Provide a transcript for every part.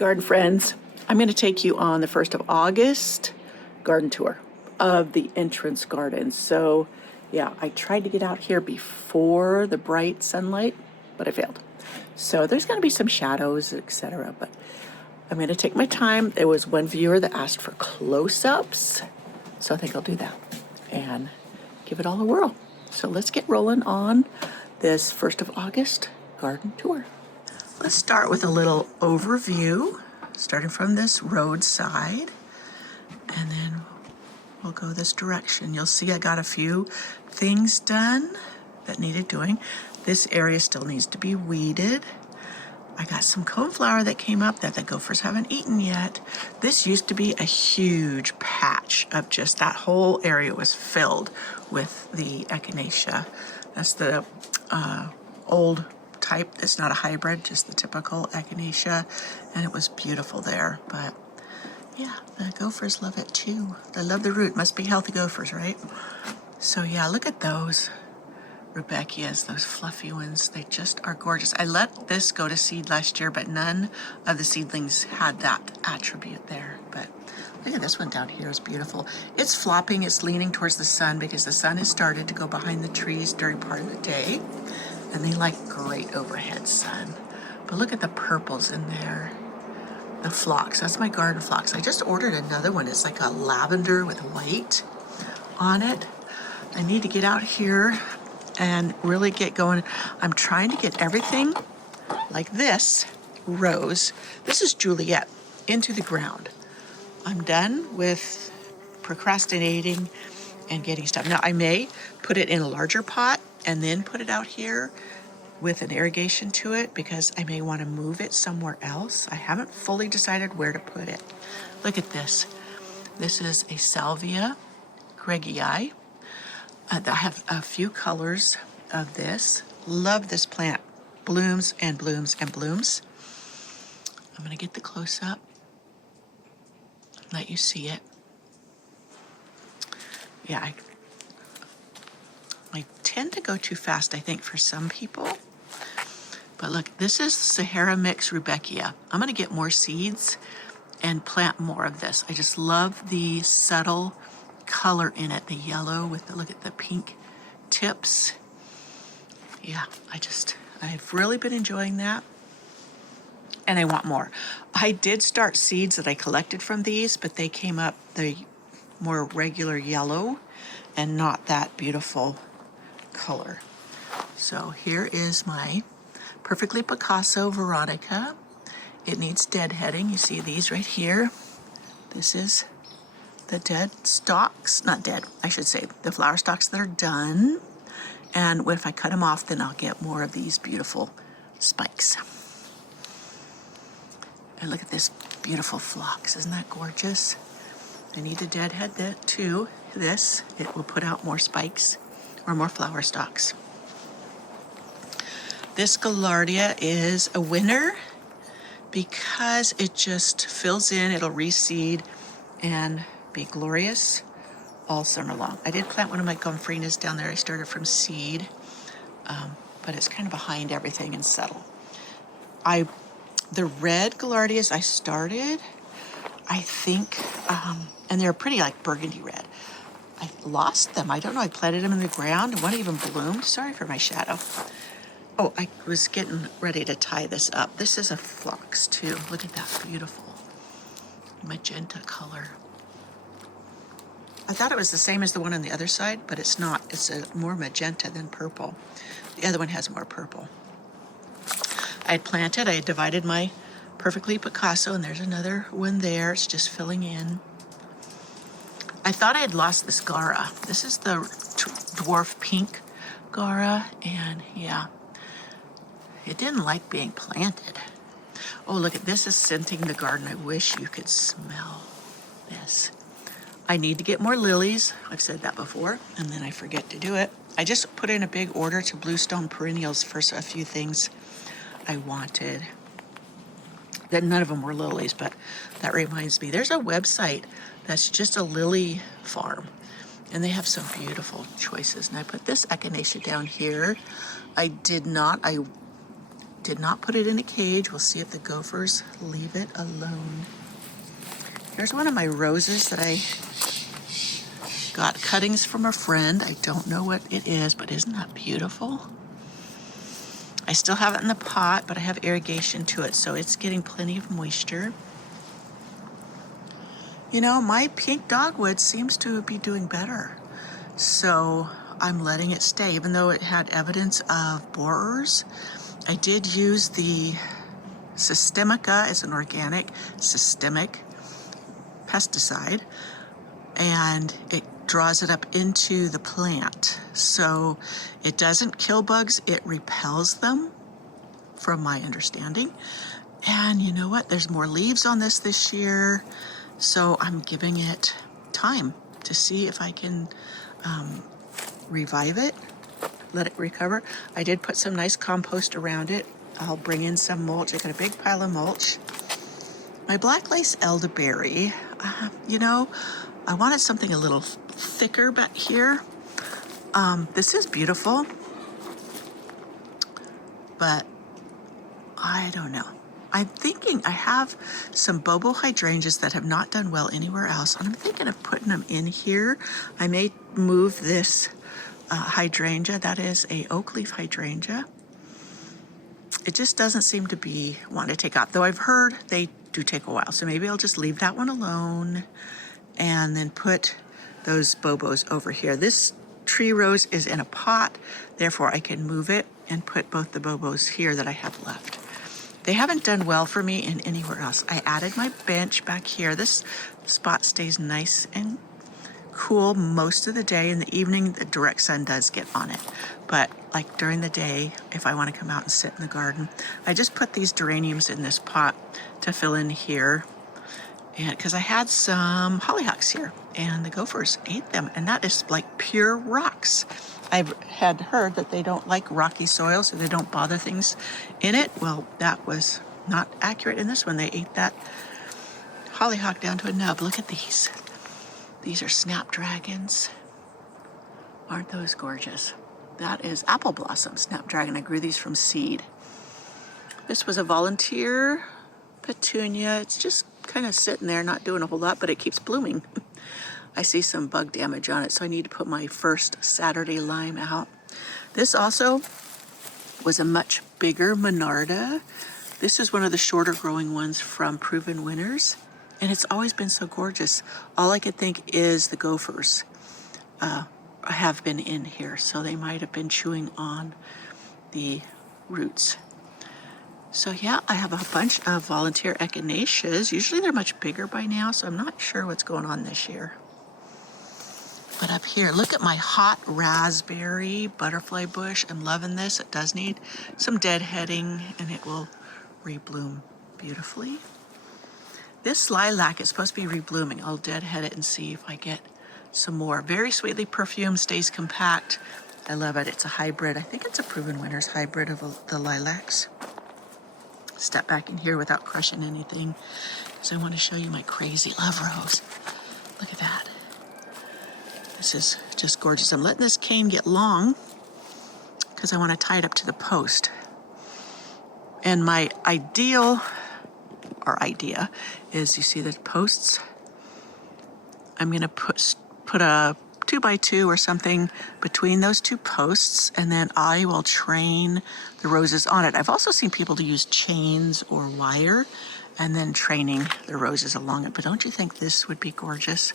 garden friends, I'm going to take you on the 1st of August garden tour of the entrance garden. So yeah, I tried to get out here before the bright sunlight, but I failed. So there's going to be some shadows, etc. But I'm going to take my time. There was one viewer that asked for close-ups, so I think I'll do that and give it all a whirl. So let's get rolling on this 1st of August garden tour. Let's start with a little overview, starting from this roadside, and then we'll go this direction. You'll see I got a few things done that needed doing. This area still needs to be weeded. I got some coneflower that came up that the gophers haven't eaten yet. This used to be a huge patch of just that whole area was filled with the echinacea. That's the old type. It's not a hybrid, just the typical echinacea, and it was beautiful there. But yeah, the gophers love it too. They love the root. Must be healthy gophers, right? So yeah, look at those Rudbeckias, those fluffy ones. They just are gorgeous. I let this go to seed last year, but none of the seedlings had that attribute there. But look at this one down here. It's beautiful. It's flopping. It's leaning towards the sun because the sun has started to go behind the trees during part of the day, and they like great overhead sun. But look at the purples in there. The phlox. That's my garden phlox. I just ordered another one. It's like a lavender with white on it. I need to get out here and really get going. I'm trying to get everything like this rose. This is Juliet into the ground. I'm done with procrastinating and getting stuff. Now I may put it in a larger pot and then put it out here with an irrigation to it because I may want to move it somewhere else. I haven't fully decided where to put it. Look at this. This is a Salvia Greggii. I have a few colors of this. Love this plant. Blooms and blooms and blooms. I'm going to get the close-up. Let you see it. Yeah, I tend to go too fast, I think, for some people. But look, this is Sahara Mix Rudbeckia. I'm going to get more seeds and plant more of this. I just love the subtle color in it, the yellow with the, look at the pink tips. Yeah, I've really been enjoying that. And I want more. I did start seeds that I collected from these, but they came up the more regular yellow and not that beautiful color. So here is my Perfectly Picasso Veronica. It needs deadheading. You see these right here. This is the dead stalks, not dead, I should say, the flower stalks that are done. And if I cut them off, then I'll get more of these beautiful spikes. And look at this beautiful phlox. Isn't that gorgeous? I need to deadhead that too. This, it will put out more spikes or more flower stalks. This Gaillardia is a winner because it just fills in, it'll reseed and be glorious all summer long. I did plant one of my gomphrenias down there. I started from seed, but it's kind of behind everything and settle. The red Gaillardias I started, I think, and they're pretty like burgundy red. I lost them. I don't know. I planted them in the ground and one even bloomed. Sorry for my shadow. Oh, I was getting ready to tie this up. This is a phlox too. Look at that beautiful magenta color. I thought it was the same as the one on the other side, but it's not. It's a more magenta than purple. The other one has more purple. I had planted, I had divided my Perfectly Picasso, and there's another one there. It's just filling in. I thought I had lost this Gara. This is the dwarf pink Gara, and yeah, it didn't like being planted. Oh, look at this is scenting the garden. I wish you could smell this. I need to get more lilies. I've said that before, and then I forget to do it. I just put in a big order to Bluestone Perennials for a few things I wanted. That none of them were lilies, but that reminds me. There's a website that's just a lily farm, and they have some beautiful choices. And I put this echinacea down here. I did not put it in a cage. We'll see if the gophers leave it alone. Here's one of my roses that I got cuttings from a friend. I don't know what it is, but isn't that beautiful? I still have it in the pot, but I have irrigation to it, so it's getting plenty of moisture. You know, my pink dogwood seems to be doing better. So I'm letting it stay, even though it had evidence of borers. I did use the Systemica as an organic systemic pesticide, and it draws it up into the plant. So it doesn't kill bugs, it repels them, from my understanding. And you know what? There's more leaves on this year, so I'm giving it time to see if I can revive it, let it recover. I did put some nice compost around it. I'll bring in some mulch. I got a big pile of mulch. My black lace elderberry, you know, I wanted something a little thicker back here. This is beautiful, but I don't know. I'm thinking I have some bobo hydrangeas that have not done well anywhere else, and I'm thinking of putting them in here. I may move this hydrangea. That is a oak leaf hydrangea. It just doesn't seem to be wanting to take off, though I've heard they do take a while. So maybe I'll just leave that one alone and then put those bobos over here. This tree rose is in a pot, therefore I can move it and put both the bobos here that I have left. They haven't done well for me in anywhere else. I added my bench back here. This spot stays nice and cool most of the day. In the evening, the direct sun does get on it. But like during the day, if I want to come out and sit in the garden, I just put these geraniums in this pot to fill in here. And because I had some hollyhocks here and the gophers ate them, and that is like pure rocks. I had heard that they don't like rocky soil, so they don't bother things in it. Well, that was not accurate in this one. They ate that hollyhock down to a nub. Look at these. These are snapdragons. Aren't those gorgeous? That is apple blossom snapdragon. I grew these from seed. This was a volunteer petunia. It's just kind of sitting there, not doing a whole lot, but it keeps blooming. I see some bug damage on it, so I need to put my first Saturday lime out. This also was a much bigger Monarda. This is one of the shorter growing ones from Proven Winners, and it's always been so gorgeous. All I could think is the gophers have been in here, so they might have been chewing on the roots. So yeah, I have a bunch of volunteer echinaceas. Usually they're much bigger by now, so I'm not sure what's going on this year. But up here, look at my hot raspberry butterfly bush. I'm loving this. It does need some deadheading, and it will rebloom beautifully. This lilac is supposed to be reblooming. I'll deadhead it and see if I get some more. Very sweetly perfumed, stays compact. I love it. It's a hybrid. I think it's a Proven Winners hybrid of the lilacs. Step back in here without crushing anything, because I want to show you my crazy love rose. Look at that. This is just gorgeous. I'm letting this cane get long because I want to tie it up to the post. And my idea is, you see the posts? I'm going to put a 2x2 or something between those two posts, and then I will train the roses on it. I've also seen people to use chains or wire and then training the roses along it. But don't you think this would be gorgeous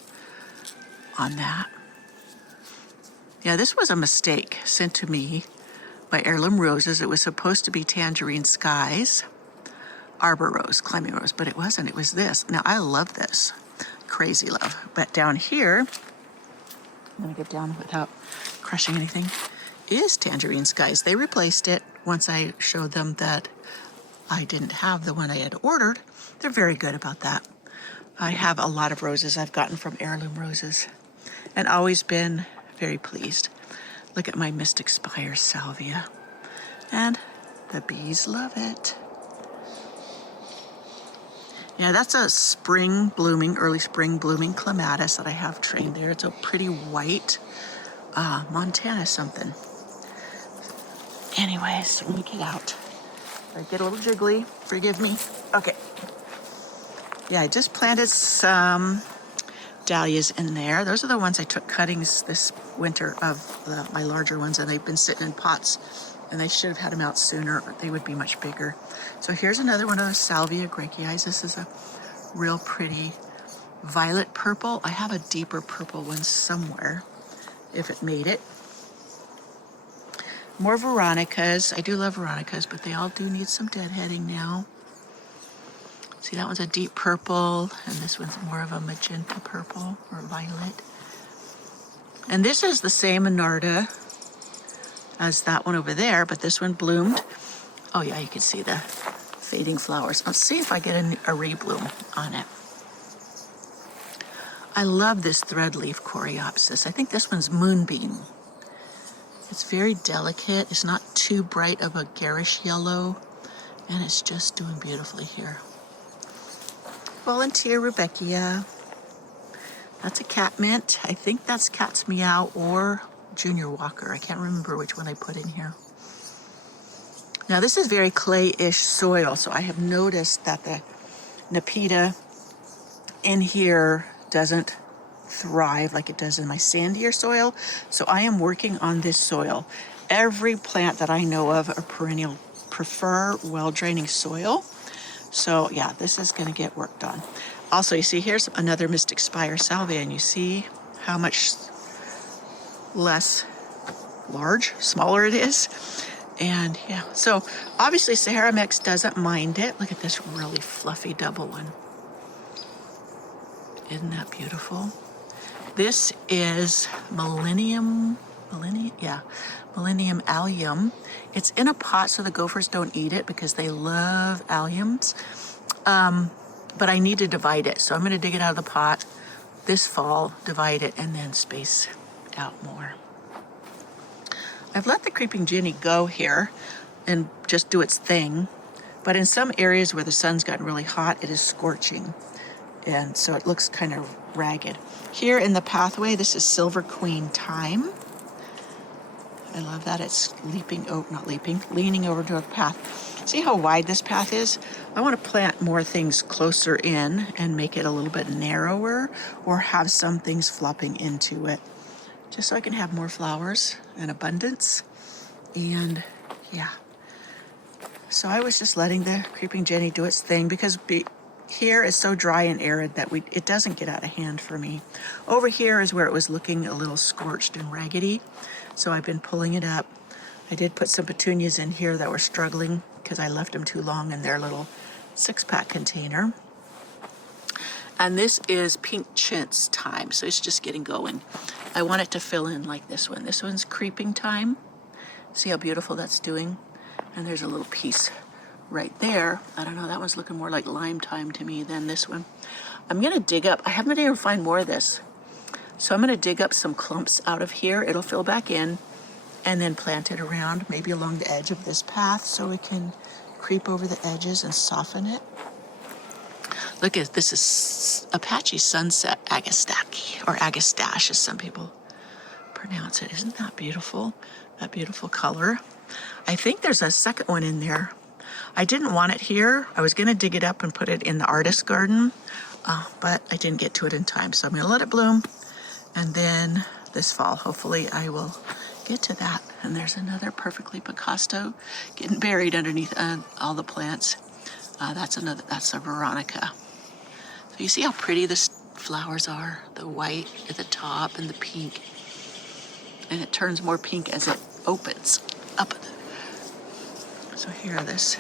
on that? Yeah, this was a mistake sent to me by Heirloom Roses. It was supposed to be Tangerine Skies, Arbor Rose, Climbing Rose, but it wasn't. It was this. Now, I love this. Crazy love. But down here, I'm going to get down without crushing anything, is Tangerine Skies. They replaced it once I showed them that I didn't have the one I had ordered. They're very good about that. I have a lot of roses I've gotten from Heirloom Roses and always been very pleased. Look at my Mystic Spire salvia. And the bees love it. Yeah, that's a spring blooming, early spring blooming clematis that I have trained there. It's a pretty white Montana something. Anyways, let me get out I get a little jiggly, forgive me. Okay. Yeah, I just planted some dahlias in there. Those are the ones I took cuttings this winter of my larger ones, and they've been sitting in pots, and they should have had them out sooner, or they would be much bigger. So here's another one of those Salvia graecii. This is a real pretty violet purple. I have a deeper purple one somewhere, if it made it. More Veronicas. I do love Veronicas, but they all do need some deadheading now. See, that one's a deep purple, and this one's more of a magenta purple or violet. And this is the same Anarda as that one over there, but this one bloomed. Oh yeah, you can see the fading flowers. Let's see if I get a rebloom on it. I love this threadleaf coreopsis. I think this one's moonbeam. It's very delicate. It's not too bright of a garish yellow, and it's just doing beautifully here. Volunteer Rudbeckia. That's a catmint. I think that's Cat's Meow or Junior Walker. I can't remember which one I put in here. Now this is very clay-ish soil, so I have noticed that the Nepeta in here doesn't thrive like it does in my sandier soil. So I am working on this soil. Every plant that I know of or perennial prefer well-draining soil. So yeah, this is going to get worked on. Also, you see here's another Mystic Spire Salvia, and you see how much smaller it is. And yeah, so obviously Sahara Mix doesn't mind it. Look at this really fluffy double one. Isn't that beautiful? This is Millennium Allium. It's in a pot so the gophers don't eat it because they love alliums. But I need to divide it. So I'm gonna dig it out of the pot this fall, divide it, and then space out more. I've let the creeping Jenny go here and just do its thing. But in some areas where the sun's gotten really hot, it is scorching. And so it looks kind of ragged. Here in the pathway, this is Silver Queen Thyme. I love that. It's leaning over to a path. See how wide this path is? I want to plant more things closer in and make it a little bit narrower, or have some things flopping into it, just so I can have more flowers in abundance. And yeah. So I was just letting the creeping Jenny do its thing, because here is so dry and arid that it doesn't get out of hand for me. Over here is where it was looking a little scorched and raggedy, so I've been pulling it up. I did put some petunias in here that were struggling because I left them too long in their little 6-pack container. And this is Pink Chintz Thyme, so it's just getting going. I want it to fill in like this one. This one's Creeping Thyme. See how beautiful that's doing? And there's a little piece right there. I don't know, that one's looking more like lime thyme to me than this one. I'm gonna dig up, I haven't been able to find more of this. So I'm gonna dig up some clumps out of here. It'll fill back in, and then plant it around, maybe along the edge of this path, so we can creep over the edges and soften it. Look at this, is Apache Sunset Agastache, or Agastache as some people pronounce it. Isn't that beautiful? That beautiful color. I think there's a second one in there. I didn't want it here. I was going to dig it up and put it in the artist garden, but I didn't get to it in time. So I'm going to let it bloom, and then this fall, hopefully I will get to that. And there's another Perfectly Picasso getting buried underneath all the plants. That's a Veronica. So you see how pretty the flowers are? The white at the top and the pink. And it turns more pink as it opens up. So here, this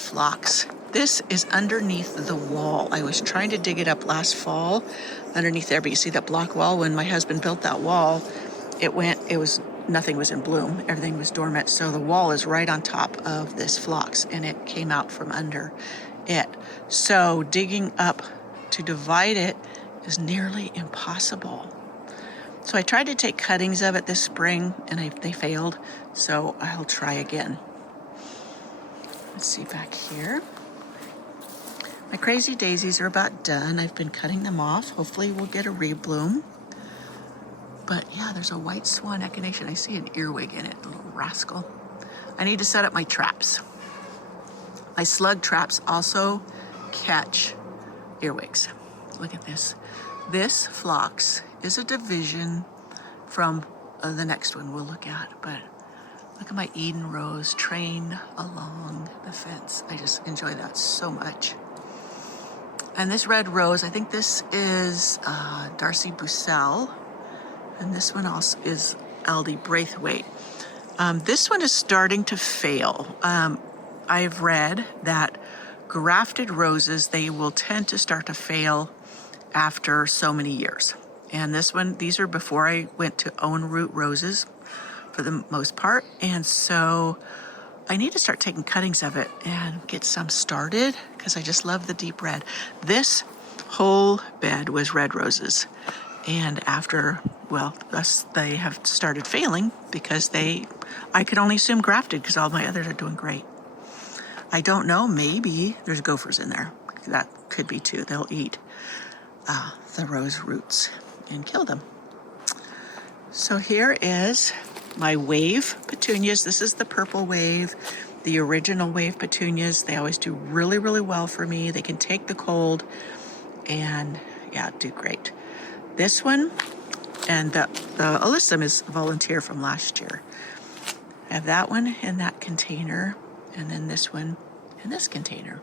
phlox. This is underneath the wall. I was trying to dig it up last fall underneath there, but you see that block wall? When my husband built that wall, nothing was in bloom. Everything was dormant. So the wall is right on top of this phlox, and it came out from under it. So digging up to divide it is nearly impossible. So I tried to take cuttings of it this spring, and they failed. So I'll try again. Let's see back here. My crazy daisies are about done. I've been cutting them off. Hopefully we'll get a rebloom. But yeah, there's a white swan echinacea. I see an earwig in it, the little rascal. I need to set up my traps. My slug traps also catch earwigs. Look at this. This phlox is a division from the next one we'll look at, but look at my Eden rose trained along the fence. I just enjoy that so much. And this red rose, I think this is Darcy Bussell, and this one also is Aldi Braithwaite. This one is starting to fail. I've read that grafted roses, they will tend to start to fail after so many years. And this one, these are before I went to own root roses for the most part. And so I need to start taking cuttings of it and get some started because I just love the deep red. This whole bed was red roses. And after, well, they have started failing because I could only assume grafted because all my others are doing great. I don't know, maybe there's gophers in there. That could be too. They'll eat the rose roots and kill them. So here is my wave petunias. This is the purple wave, the original wave petunias. They always do really, really well for me. They can take the cold and yeah, do great. This one, and the alyssum is volunteer from last year. I have that one in that container, and then this one in this container.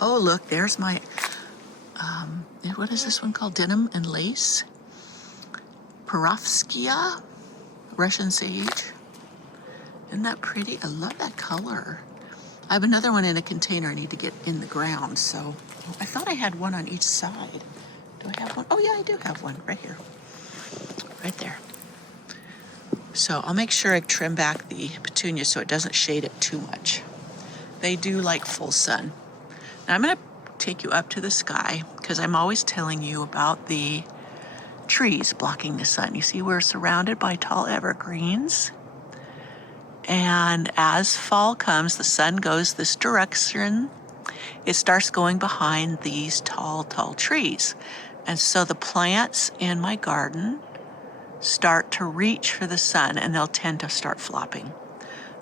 Oh, look, there's my, what is this one called? Denim and lace. Perovskia, Russian sage. Isn't that pretty? I love that color. I have another one in a container I need to get in the ground, so I thought I had one on each side. Do I have one? Oh yeah, I do have one right here. Right there. So I'll make sure I trim back the petunia so it doesn't shade it too much. They do like full sun. Now I'm going to take you up to the sky because I'm always telling you about the trees blocking the sun. You see we're surrounded by tall evergreens. And as fall comes, the sun goes this direction. It starts going behind these tall, tall trees. And so the plants in my garden start to reach for the sun and they'll tend to start flopping.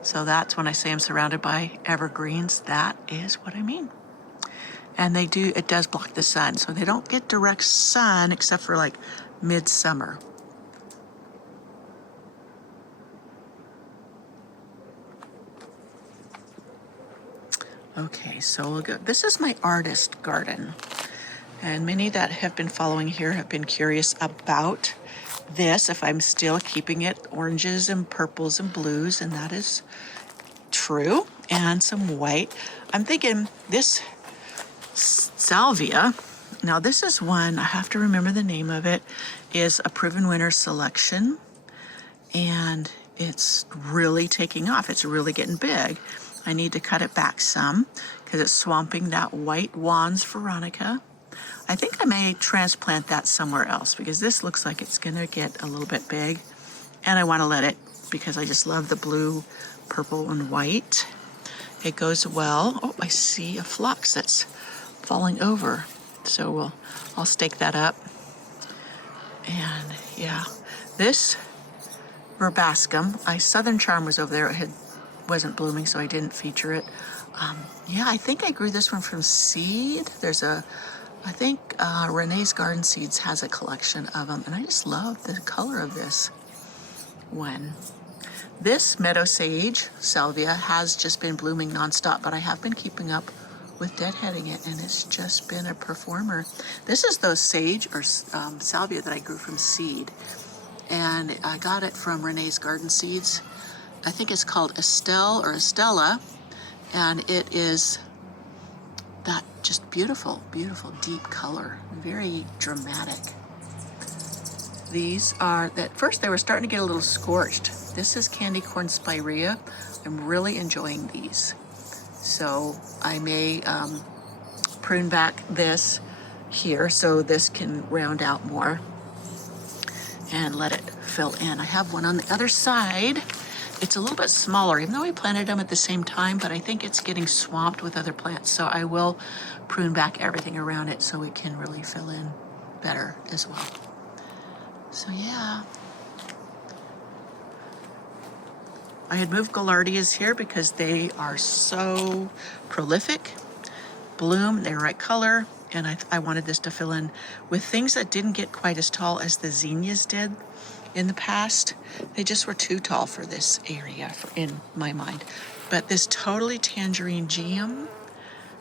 So that's when I say I'm surrounded by evergreens, that is what I mean. And it does block the sun. So they don't get direct sun except for like midsummer. Okay, so we'll go. This is my artist garden. And many that have been following here have been curious about this, if I'm still keeping it oranges and purples and blues, and that is true, and some white. I'm thinking this salvia, now this is one, I have to remember the name of it, is a Proven Winner selection, and it's really taking off. It's really getting big. I need to cut it back some because it's swamping that white Wands Veronica. I think I may transplant that somewhere else because this looks like it's gonna get a little bit big, and I want to let it because I just love the blue, purple, and white. It goes well. Oh, I see a phlox that's falling over, so I'll stake that up. And yeah, this verbascum, Southern Charm was over there. It wasn't blooming, so I didn't feature it. Yeah, I think I grew this one from seed. I think Renee's Garden Seeds has a collection of them, and I just love the color of this one. This meadow sage, salvia, has just been blooming nonstop, but I have been keeping up with deadheading it, and it's just been a performer. This is those sage or salvia that I grew from seed, and I got it from Renee's Garden Seeds. I think it's called Estelle or Estella, and it is that just beautiful, beautiful deep color, very dramatic. These are, at first they were starting to get a little scorched. This is candy corn spirea. I'm really enjoying these. So I may prune back this here so this can round out more and let it fill in. I have one on the other side. It's a little bit smaller, even though we planted them at the same time, but I think it's getting swamped with other plants. So I will prune back everything around it so it can really fill in better as well. So yeah. I had moved gaillardias here because they are so prolific, bloom, they're right color, and I wanted this to fill in with things that didn't get quite as tall as the zinnias did in the past. They just were too tall for this area, in my mind. But this totally tangerine geum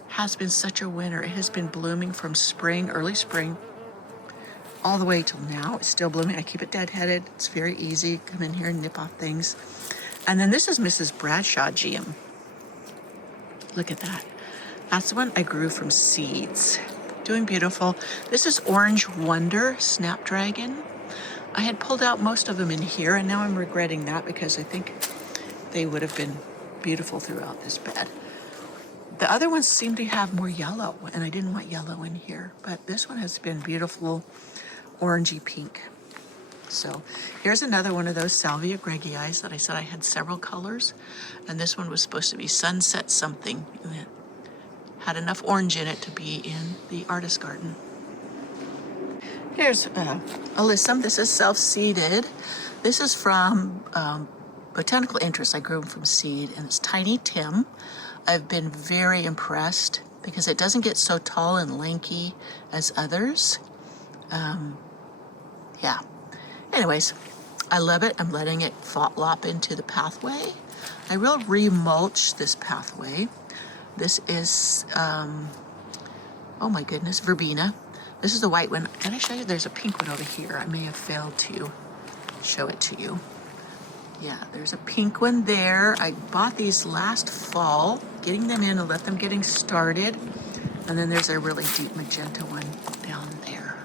has been such a winner. It has been blooming from spring, early spring, all the way till now. It's still blooming. I keep it deadheaded. It's very easy. Come in here and nip off things. And then this is Mrs. Bradshaw geum. Look at that. That's the one I grew from seeds. Doing beautiful. This is Orange Wonder Snapdragon. I had pulled out most of them in here, and now I'm regretting that because I think they would have been beautiful throughout this bed. The other ones seem to have more yellow, and I didn't want yellow in here, but this one has been beautiful orangey pink. So here's another one of those Salvia Gregii that I said I had several colors, and this one was supposed to be Sunset something, and it had enough orange in it to be in the artist garden. Here's Alyssum. This is self-seeded. This is from Botanical Interest. I grew them from seed, and it's Tiny Tim. I've been very impressed because it doesn't get so tall and lanky as others. Yeah. Anyways, I love it. I'm letting it lop into the pathway. I will remulch this pathway. This is, oh my goodness, Verbena. This is the white one. Can I show you? There's a pink one over here. I may have failed to show it to you. Yeah, there's a pink one there. I bought these last fall, getting them in and let them getting started. And then there's a really deep magenta one down there.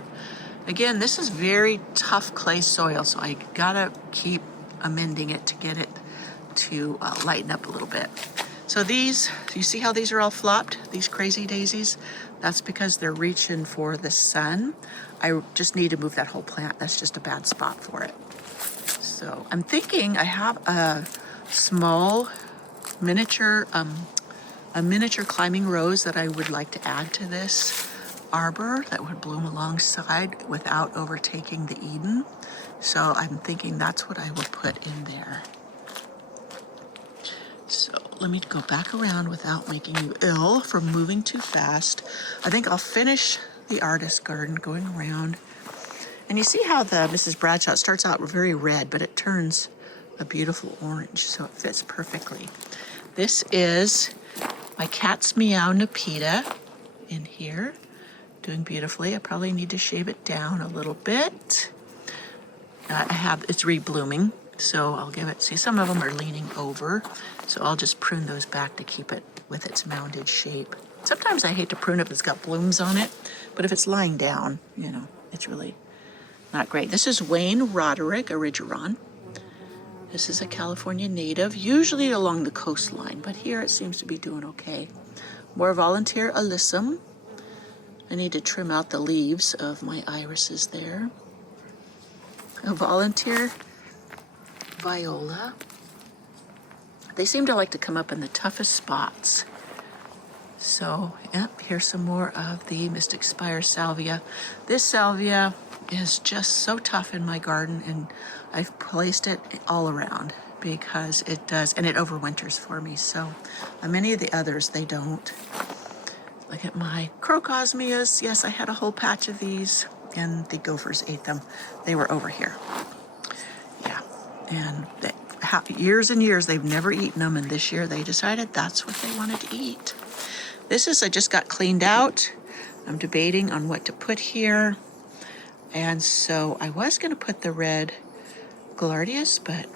Again, this is very tough clay soil, so I gotta keep amending it to get it to lighten up a little bit. So these, you see how these are all flopped? These crazy daisies? That's because they're reaching for the sun. I just need to move that whole plant. That's just a bad spot for it. So I'm thinking I have a small miniature, a miniature climbing rose that I would like to add to this arbor that would bloom alongside without overtaking the Eden. So I'm thinking that's what I would put in there. So let me go back around without making you ill from moving too fast. I think I'll finish the artist garden going around. And you see how the Mrs. Bradshaw starts out very red, but it turns a beautiful orange, so it fits perfectly. This is my Cat's Meow Nepeta in here, doing beautifully. I probably need to shave it down a little bit. It's reblooming, so I'll give it, see some of them are leaning over, so I'll just prune those back to keep it with its mounded shape. Sometimes I hate to prune if it's got blooms on it, but if it's lying down, you know, it's really not great. This is Wayne Roderick Origeron. This is a California native, usually along the coastline, but here it seems to be doing okay. More Volunteer Alyssum. I need to trim out the leaves of my irises there. A Volunteer Viola. They seem to like to come up in the toughest spots. So, yep, here's some more of the Mystic Spire Salvia. This salvia is just so tough in my garden, and I've placed it all around because it does, and it overwinters for me. So many of the others, they don't. Look at my crocosmias. Yes, I had a whole patch of these, and the gophers ate them. They were over here. Yeah, and years and years they've never eaten them, and this year they decided that's what they wanted to eat. This is, I just got cleaned out. I'm debating on what to put here. And so I was going to put the red Gaillardias, but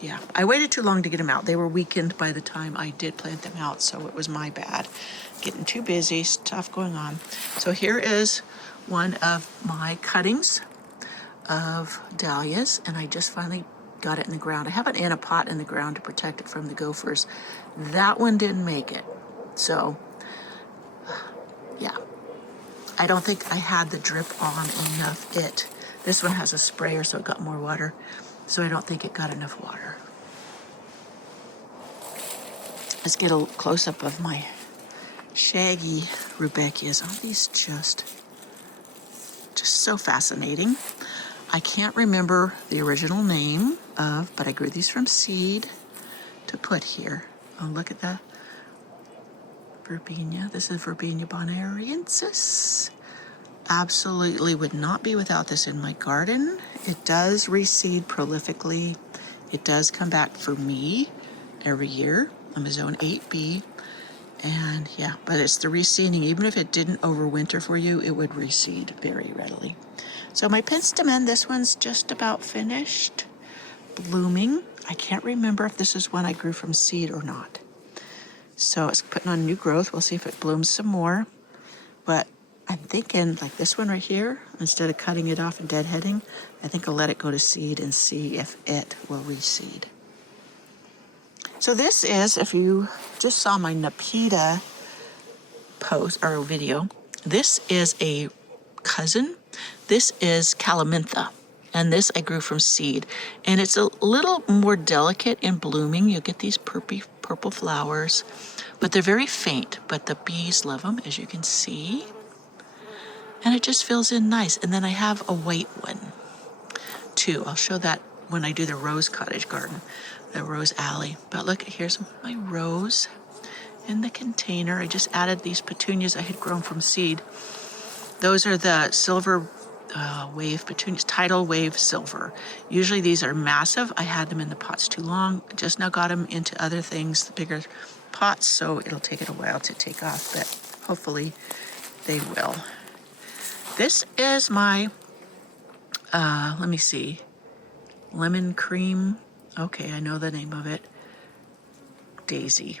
yeah, I waited too long to get them out. They were weakened by the time I did plant them out, so it was my bad. Getting too busy, stuff going on. So here is one of my cuttings of dahlias, and I just finally got it in the ground. I have it in a pot in the ground to protect it from the gophers. That one didn't make it. So, yeah. I don't think I had the drip on enough. This one has a sprayer, so it got more water. So I don't think it got enough water. Let's get a close-up of my shaggy rudbeckias. Oh, these just so fascinating. I can't remember the original name of, but I grew these from seed to put here. Oh, look at that. Verbena. This is Verbena bonariensis. Absolutely would not be without this in my garden. It does reseed prolifically. It does come back for me every year. I'm a zone 8B. And yeah, but it's the reseeding. Even if it didn't overwinter for you, it would reseed very readily. So my penstemon, this one's just about finished blooming. I can't remember if this is one I grew from seed or not. So it's putting on new growth. We'll see if it blooms some more. But I'm thinking like this one right here, instead of cutting it off and deadheading, I think I'll let it go to seed and see if it will reseed. So this is, if you just saw my Nepeta post or video, this is a cousin. This is Calamintha, and this I grew from seed. And it's a little more delicate in blooming. You get these purple flowers, but they're very faint, but the bees love them, as you can see. And it just fills in nice. And then I have a white one too. I'll show that when I do the rose cottage garden, the rose alley. But look, here's my rose in the container. I just added these petunias I had grown from seed. Those are the silver wave petunias, tidal wave silver. Usually these are massive. I had them in the pots too long. Just now got them into other things, the bigger pots, so it'll take it a while to take off, but hopefully they will. This is my, let me see, lemon cream. Okay, I know the name of it. Daisy.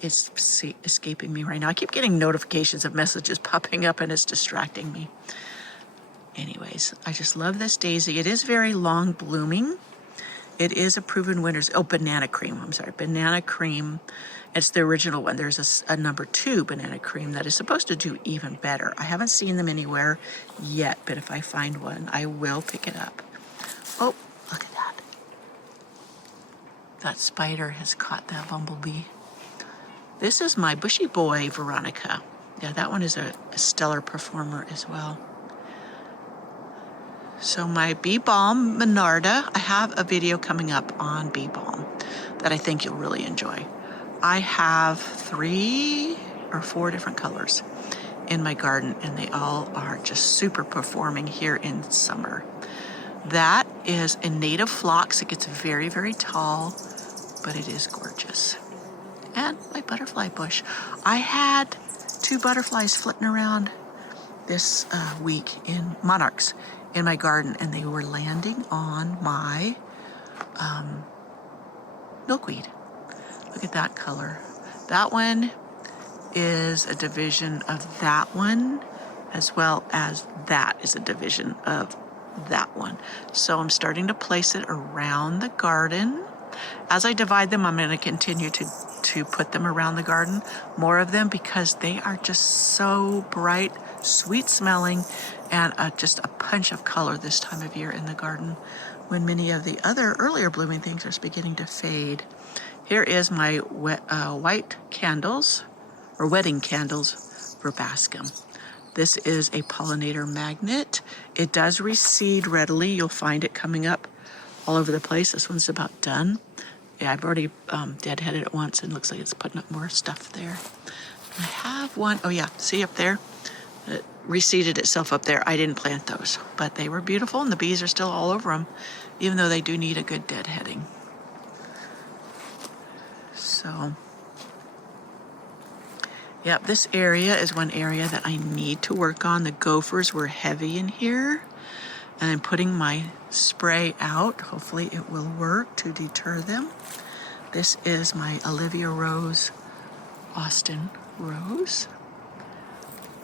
It's escaping me right now. I keep getting notifications of messages popping up and it's distracting me. Anyways, I just love this daisy. It is very long blooming. It is a proven winner's, banana cream. I'm sorry, banana cream. It's the original one. There's a number 2 banana cream that is supposed to do even better. I haven't seen them anywhere yet, but if I find one, I will pick it up. Oh, look at that. That spider has caught that bumblebee. This is my bushy boy, Veronica. Yeah, that one is a stellar performer as well. So my bee balm, Monarda, I have a video coming up on bee balm that I think you'll really enjoy. I have 3 or 4 different colors in my garden, and they all are just super performing here in summer. That is a native phlox. It gets very, very tall, but it is gorgeous. And my butterfly bush. I had 2 butterflies flitting around this week in monarchs in my garden, and they were landing on my milkweed. Look at that color. That one is a division of that one, as well as that is a division of that one. So I'm starting to place it around the garden. As I divide them, I'm going to continue to put them around the garden, more of them, because they are just so bright, sweet smelling, and just a punch of color this time of year in the garden, when many of the other earlier blooming things are beginning to fade. Here is my white candles, or wedding candles, verbascum. This is a pollinator magnet. It does reseed readily. You'll find it coming up all over the place. This one's about done. Yeah, I've already deadheaded it once, and looks like it's putting up more stuff there. I have one, oh yeah, see up there? It reseeded itself up there. I didn't plant those, but they were beautiful, and the bees are still all over them, even though they do need a good deadheading. So, yeah, this area is one area that I need to work on. The gophers were heavy in here, and I'm putting my spray out. Hopefully it will work to deter them. This is my Olivia Rose, Austin Rose.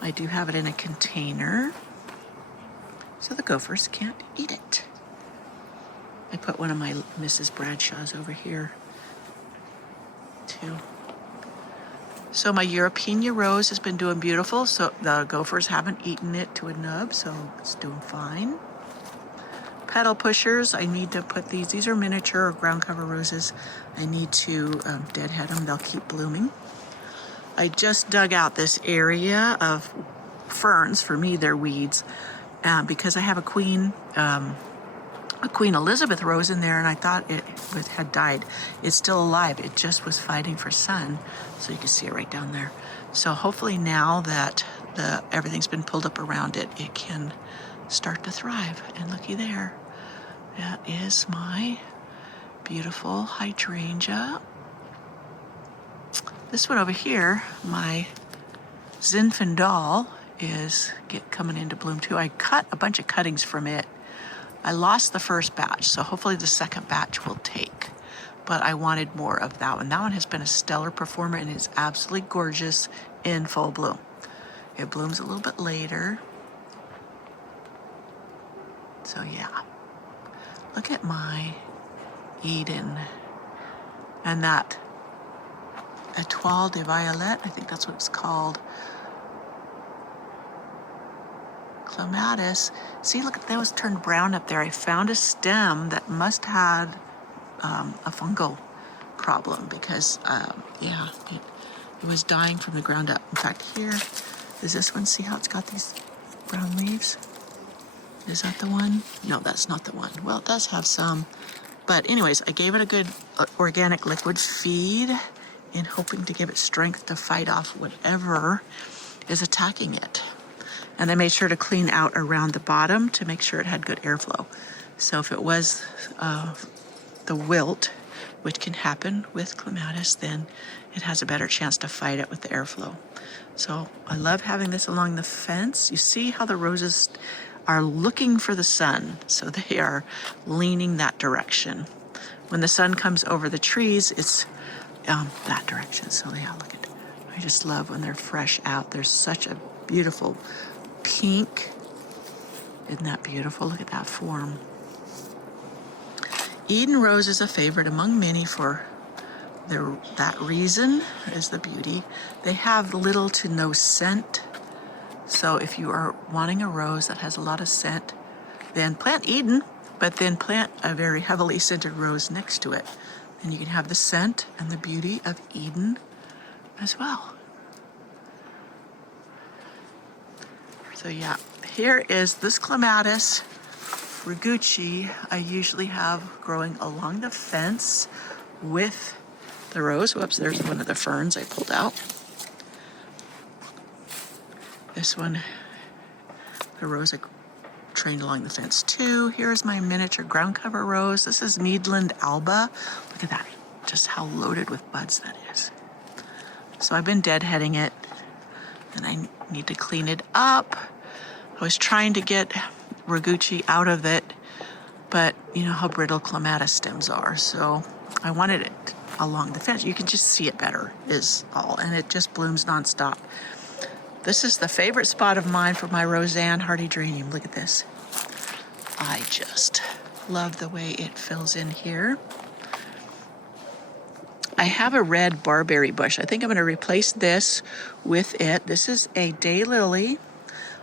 I do have it in a container, so the gophers can't eat it. I put one of my Mrs. Bradshaws over here, too. So my European rose has been doing beautiful, so the gophers haven't eaten it to a nub, so it's doing fine. Petal pushers, I need to put these are miniature or ground cover roses. I need to deadhead them, they'll keep blooming. I just dug out this area of ferns. For me, they're weeds. Because I have a Queen Elizabeth rose in there, and I thought it had died. It's still alive. It just was fighting for sun. So you can see it right down there. So hopefully now that everything's been pulled up around it, it can start to thrive. And looky there. That is my beautiful hydrangea. This one over here, my Zinfandel, is coming into bloom too. I cut a bunch of cuttings from it. I lost the first batch, so hopefully the second batch will take. But I wanted more of that one. That one has been a stellar performer and is absolutely gorgeous in full bloom. It blooms a little bit later. So yeah. Look at my Eden. And that Étoile de Violet, I think that's what it's called. Clematis. See, look, that was turned brown up there. I found a stem that must have a fungal problem because, yeah, it was dying from the ground up. In fact, here is this one. See how it's got these brown leaves? Is that the one? No, that's not the one. Well, it does have some. But anyways, I gave it a good organic liquid feed in hoping to give it strength to fight off whatever is attacking it. And I made sure to clean out around the bottom to make sure it had good airflow. So if it was the wilt, which can happen with clematis, then it has a better chance to fight it with the airflow. So I love having this along the fence. You see how the roses are looking for the sun. So they are leaning that direction. When the sun comes over the trees, it's that direction. So yeah, look at, I just love when they're fresh out. There's such a beautiful pink. Isn't that beautiful? Look at that form. Eden rose is a favorite among many for that reason, is the beauty. They have little to no scent. So if you are wanting a rose that has a lot of scent, then plant Eden, but then plant a very heavily scented rose next to it. And you can have the scent and the beauty of Eden as well. So yeah, here is this clematis Rigucci I usually have growing along the fence with the rose. Whoops, there's one of the ferns I pulled out. This one, the rose I trained along the fence too. Here's my miniature ground cover rose. This is Meadland Alba. Look at that, just how loaded with buds that is. So I've been deadheading it and I need to clean it up. I was trying to get Rigucci out of it, but you know how brittle clematis stems are. So I wanted it along the fence. You can just see it better is all. And it just blooms nonstop. This is the favorite spot of mine for my Roseanne Hardydranium. Look at this. I just love the way it fills in here. I have a red barberry bush. I think I'm going to replace this with it. This is a daylily.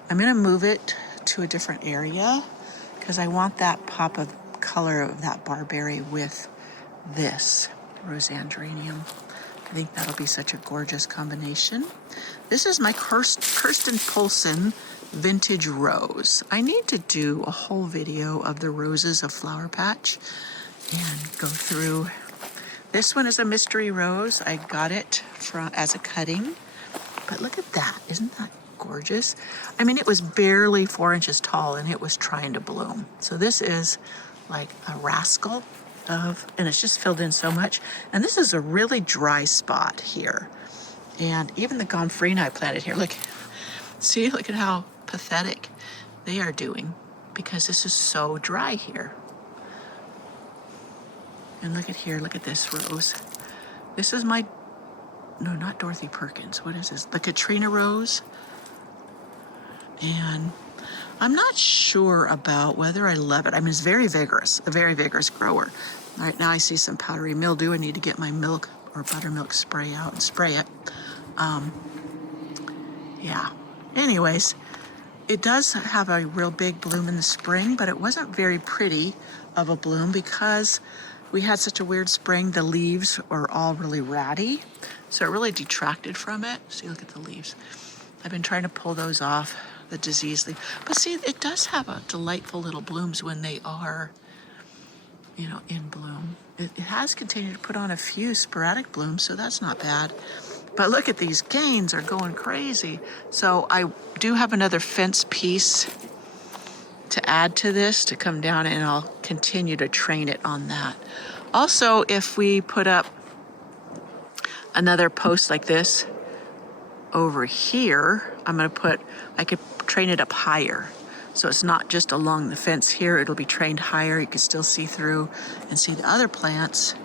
I'm going to move it to a different area because I want that pop of color of that barberry with this Roseanne. I think that'll be such a gorgeous combination. This is my Kirsten Poulsen vintage rose. I need to do a whole video of the roses of Flower Patch and go through. This one is a mystery rose. I got it as a cutting, but look at that. Isn't that gorgeous? I mean, it was barely 4 inches tall and it was trying to bloom. So this is like a rascal and it's just filled in so much. And this is a really dry spot here. And even the Gomphrena I planted here, look at how pathetic they are doing because this is so dry here. And look at this rose. This is no, not Dorothy Perkins. What is this? The Katrina rose. And I'm not sure about whether I love it. I mean, it's very vigorous, a very vigorous grower. Right now I see some powdery mildew. I need to get my milk or buttermilk spray out and spray it. Yeah. Anyways, it does have a real big bloom in the spring, but it wasn't very pretty of a bloom because we had such a weird spring. The leaves were all really ratty, so it really detracted from it. See, look at the leaves. I've been trying to pull those off, the disease leaf. But see, it does have a delightful little blooms when they are, you know, in bloom. It has continued to put on a few sporadic blooms, so that's not bad. But look at these canes are going crazy. So I do have another fence piece to add to this to come down, and I'll continue to train it on that. Also, if we put up another post like this over here, I could train it up higher. So it's not just along the fence here, it'll be trained higher. You can still see through and see the other plants.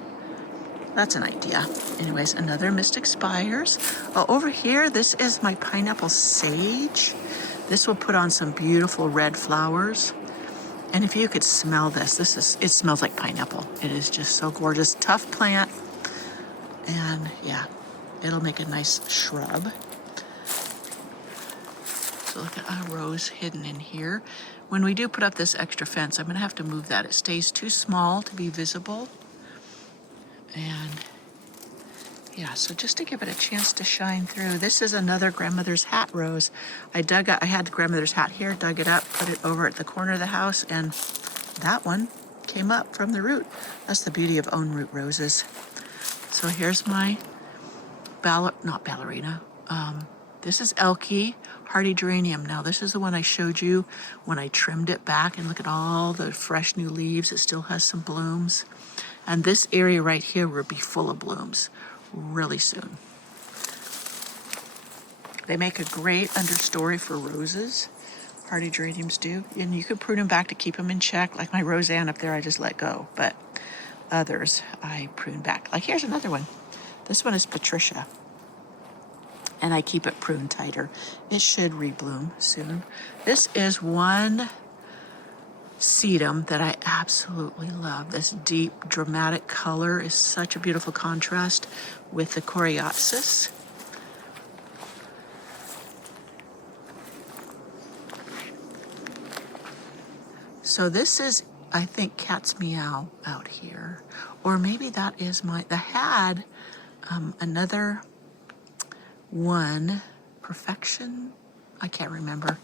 That's an idea. Anyways, another Mystic Spires. Oh, over here, this is my pineapple sage. This will put on some beautiful red flowers. And if you could smell this, it smells like pineapple. It is just so gorgeous. Tough plant. And yeah, it'll make a nice shrub. So look at a rose hidden in here. When we do put up this extra fence, I'm gonna have to move that. It stays too small to be visible. And yeah, so just to give it a chance to shine through. This is another grandmother's hat rose. I had the grandmother's hat here, dug it up, put it over at the corner of the house, and that one came up from the root. That's the beauty of own root roses. So here's my not ballerina. This is Elkie hardy geranium. Now this is the one I showed you when I trimmed it back, and look at all the fresh new leaves. It still has some blooms. And this area right here will be full of blooms really soon. They make a great understory for roses. Hardy geraniums do. And you could prune them back to keep them in check. Like my Roseanne up there, I just let go. But others, I prune back. Like here's another one. This one is Patricia. And I keep it pruned tighter. It should rebloom soon. This is one sedum that I absolutely love. This deep, dramatic color is such a beautiful contrast with the coreopsis. So this is, I think, Cat's Meow out here. Or maybe that is had another one, Perfection, I can't remember.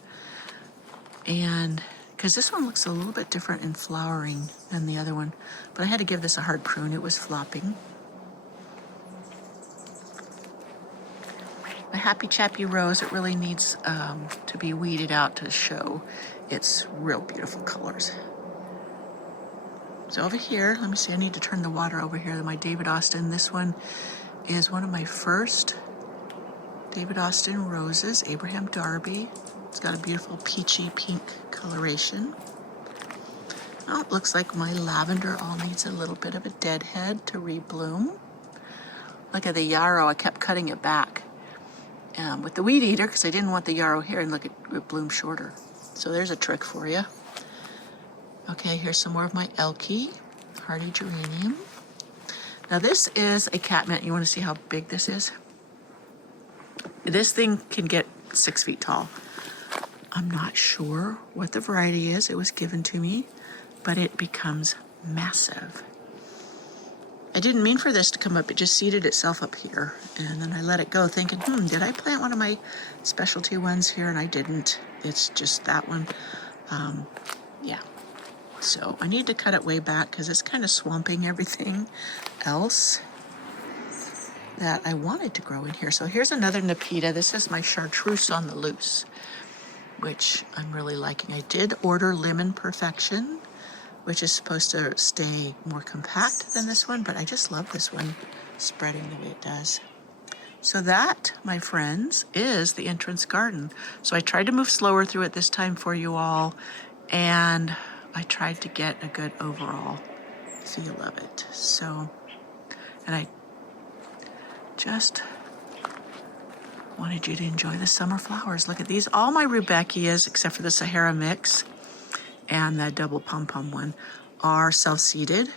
And because this one looks a little bit different in flowering than the other one, but I had to give this a hard prune. It was flopping. A Happy Chappy Rose, it really needs to be weeded out to show its real beautiful colors. So over here, let me see, I need to turn the water over here. My David Austin, this one is one of my first David Austin roses, Abraham Darby. It's got a beautiful peachy pink coloration. Oh, it looks like my lavender all needs a little bit of a deadhead to rebloom. Look at the yarrow, I kept cutting it back with the weed eater because I didn't want the yarrow here, and look, it bloomed shorter. So there's a trick for you. Okay, here's some more of my Elkie hardy geranium. Now this is a catmint. You want to see how big this is? This thing can get 6 feet tall. I'm not sure what the variety is. It was given to me, but it becomes massive. I didn't mean for this to come up. It just seeded itself up here, and then I let it go thinking, did I plant one of my specialty ones here? And I didn't. It's just that one. Yeah. So I need to cut it way back because it's kind of swamping everything else that I wanted to grow in here. So here's another Nepeta. This is my Chartreuse on the Loose, which I'm really liking. I did order Lemon Perfection, which is supposed to stay more compact than this one, but I just love this one spreading the way it does. So that, my friends, is the entrance garden. So I tried to move slower through it this time for you all, and I tried to get a good overall feel of it. So, and I just wanted you to enjoy the summer flowers. Look at these. All my Rudbeckias, except for the Sahara mix and the double pom-pom one, are self-seeded,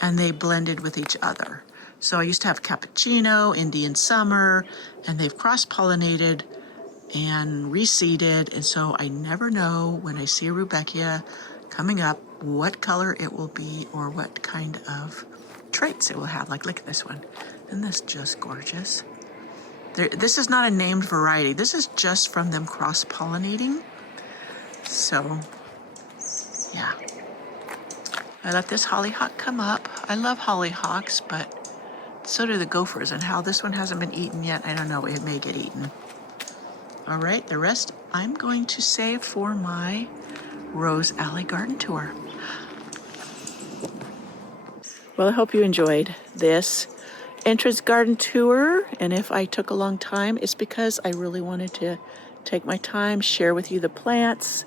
and they blended with each other. So I used to have Cappuccino, Indian Summer, and they've cross-pollinated and reseeded, and so I never know when I see a Rudbeckia coming up what color it will be or what kind of traits it will have. Like, look at this one. Isn't this just gorgeous? This is not a named variety. This is just from them cross-pollinating. So, yeah. I let this hollyhock come up. I love hollyhocks, but so do the gophers. And how this one hasn't been eaten yet, I don't know. It may get eaten. All right, the rest I'm going to save for my Rose Alley garden tour. Well, I hope you enjoyed this entrance garden tour. And if I took a long time, it's because I really wanted to take my time, share with you the plants,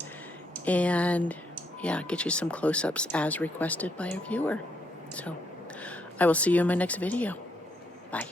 and yeah, get you some close-ups as requested by a viewer. So I will see you in my next video. Bye.